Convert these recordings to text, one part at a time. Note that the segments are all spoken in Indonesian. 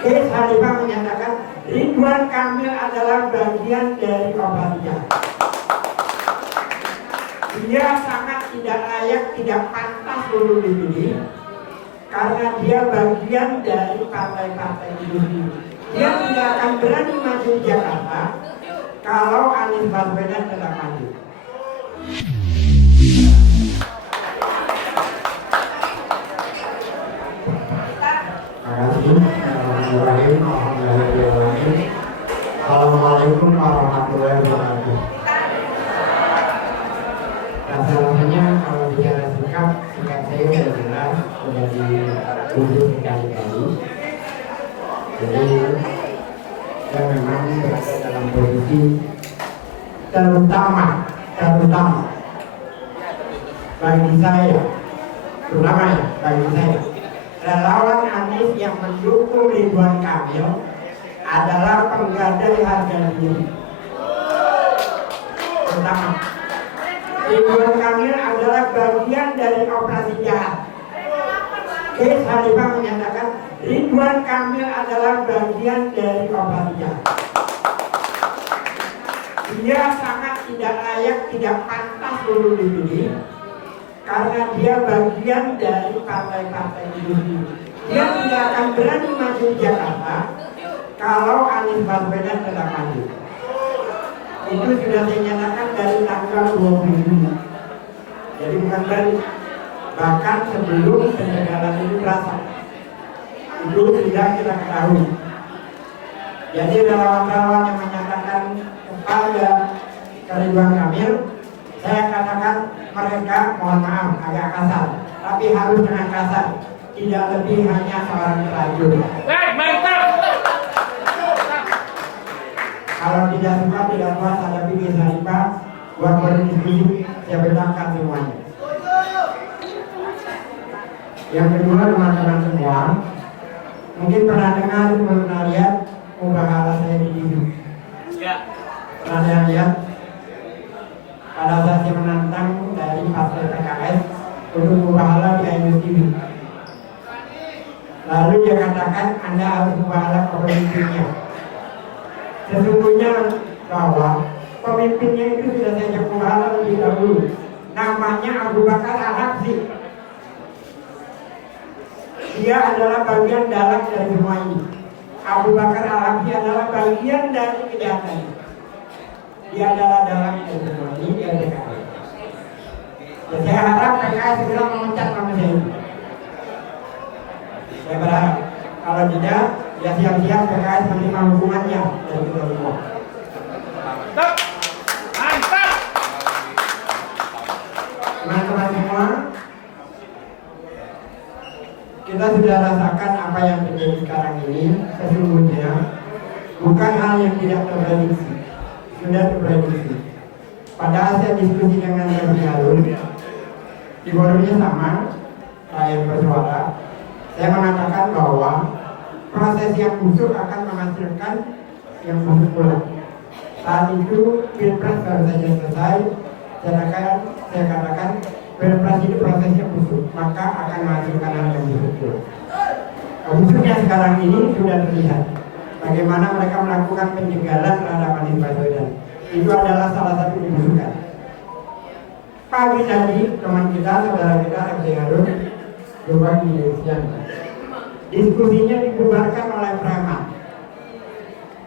Kees Halimah menyatakan Ridwan Kamil adalah bagian dari obatnya. Dia sangat tidak layak, tidak pantas untuk dipilih karena dia bagian dari partai-partai ini. Dia tidak akan berani maju di Jakarta kalau Anies Baswedan tetap maju. Assalamualaikum warahmatullahi wabarakatuh. Rasanya kalau bicara sikap saya sudah jelas, sudah diuji berkali-kali. Jadi saya memang berada dalam posisi terutama bagi saya, terutama ya bagi saya, relawan Anies yang mendukung Ridwan Kamil adalah penggadai harga diri. Pertama, Ridwan Kamil adalah bagian dari operasi jahat. Kees Halimah menyatakan Ridwan Kamil adalah bagian dari operasi jahat. Dia sangat tidak layak, tidak pantas untuk dipilih karena dia bagian dari partai-partai ini. Dia tidak akan berani maju di Jakarta kalau Anies Baswedan tetap maju. Itu sudah saya nyatakan dari tanggal 20. Jadi bukan baru, bahkan sebelum penjagalan itu berasa, itu sudah kita ketahui. Jadi relawan-relawan yang menyatakan kepada Ridwan Kamil, saya katakan mereka mohon maaf agak kasar, tapi harus dengan kasar, tidak lebih hanya seorang pelajur. Mantap. Kalau tidak suka, tidak puas, ada pikir Halimah buat berdiskusi, saya bedakan semuanya. Yang kedua, teman-teman semua, mungkin pernah dengar, pernah lihat mubahala saya di TV. Ya. Pernah lihat pada saat saya menantang dari partai PKS untuk mubahala di IMTV. Lalu dia katakan Anda harus mubahala pemimpinnya. Sesungguhnya bahwa pemimpinnya itu sudah saya mubahala lebih dahulu. Namanya Abu Bakar Al-Habsyi. Dia adalah bagian dalam dari semua ini. Abu Bakar Al-Habsyi adalah bagian dari kejahatan. Dia adalah dalam dari semua ini, dia PKS. Ya, saya harap PKS segera memecat nama saya. Saya berharap. Kalau tidak, ya siap-siap PKS menerima hukumannya dari kita semua. Mantap. Teman-teman semua, kita sudah rasakan apa yang terjadi sekarang ini. Sesungguhnya bukan hal yang tidak terprediksi, sudah terprediksi. Padahal saya diskusi dengan Refli Harun, di forumnya sama, rakyat bersuara. Saya mengatakan bahwa proses yang busuk akan menghasilkan yang busuk pula. Saat itu Pilpres baru saja selesai. Saya katakan Pilpres itu prosesnya busuk, maka akan menghasilkan hal yang busuk pula. Busuknya sekarang ini sudah terlihat. Bagaimana mereka melakukan penjagalan terhadap Anies Baswedan. Itu adalah salah satu kebusukan. Pagi tadi teman kita, saudara kita Refli Harun berbagi siang. Diskusinya dibubarkan oleh preman.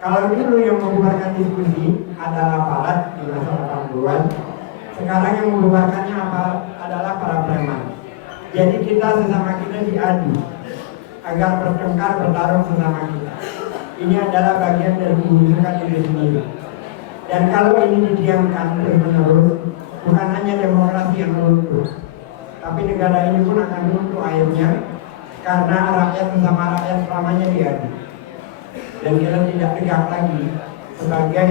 Kalau dulu yang membubarkan diskusi adalah aparat di masa 80-an, sekarang yang membubarkannya adalah para preman. Jadi kita sesama kita diadu agar bertengkar bertarung sesama kita. Ini adalah bagian dari kebusukan diri sendiri. Dan kalau ini didiamkan terus-menerus, bukan hanya demokrasi yang runtuh, tapi negara ini pun akan runtuh akhirnya karena rakyat bersama rakyat selamanya diadu. Dan kita tidak tegak lagi sebagai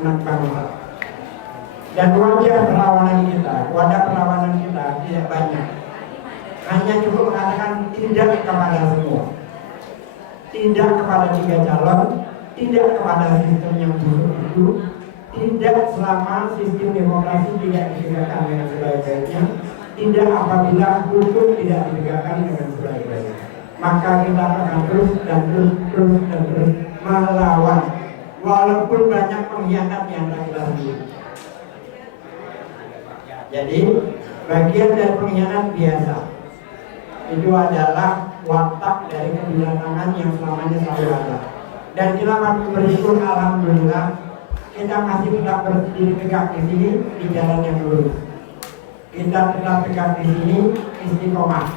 anak bangsa. Dan wadah perlawanan kita tidak banyak. Hanya cukup mengatakan tidak kepada semua. Tidak kepada 3 calon, tidak kepada sistem yang buruk itu, tidak selama sistem demokrasi tidak ditegakkan dengan sebaik-baiknya, tidak apabila hukum tidak ditegakkan dengan sebaik-baiknya. Maka kita akan terus dan terus melawan walaupun banyak pengkhianat yang kita sendiri. Jadi bagian dari pengkhianat biasa itu adalah watak dari kebiasaan yang selamanya selalu ada. Dan kita patut bersyukur, alhamdulillah kita masih tetap berdiri tegak di sini di jalan yang lurus. Kita tetap tegak di sini istiqomah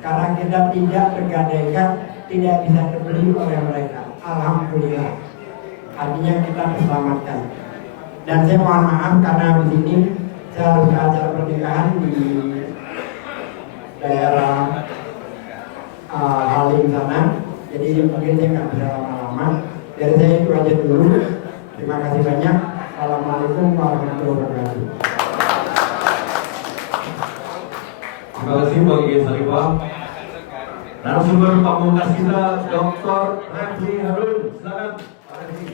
karena kita tidak tergadaikan, tidak bisa terbeli oleh mereka. Alhamdulillah, artinya kita terselamatkan. Dan saya mohon maaf karena di sini saya harus ke acara pernikahan di daerah Halim sana, jadi mungkin saya nggak bisa lama-lama. Dari saya itu aja dulu. Terima kasih banyak. Assalamualaikum warahmatullahi wabarakatuh. Terima kasih Bang Ige Sarifah. Narasumber pamungkas kita Dr. Refli Harun. Silakan Pak Refli.